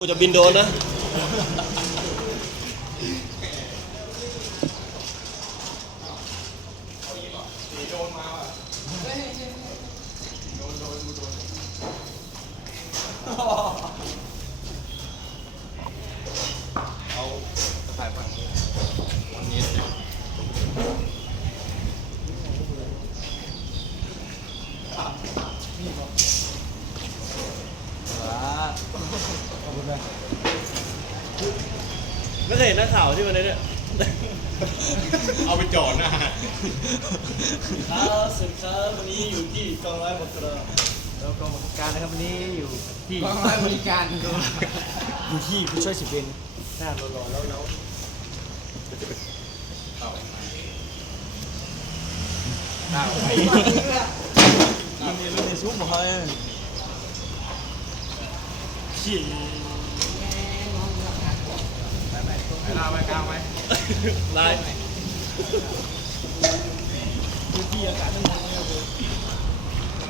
กูจะบินโดนนะเอาถ่ายไปวันนี้ไม่เคยเห็นนักข่าวที่วันนี้เนี่ยเอาไปจอดนะครับสวัสดีครับวันนี้อยู่ที่กองร้อยบกตรแล้วกองบังคับการนะครับวันนี้อยู่ที่กองร้อยบริการ อยู่ที่ผู้ช่วยสิบเวรหน้าหล่อๆแล้วรุ่นในซุปหมดเลยขี้ไปกลางไหมลายพื้นที่อากาศต้อง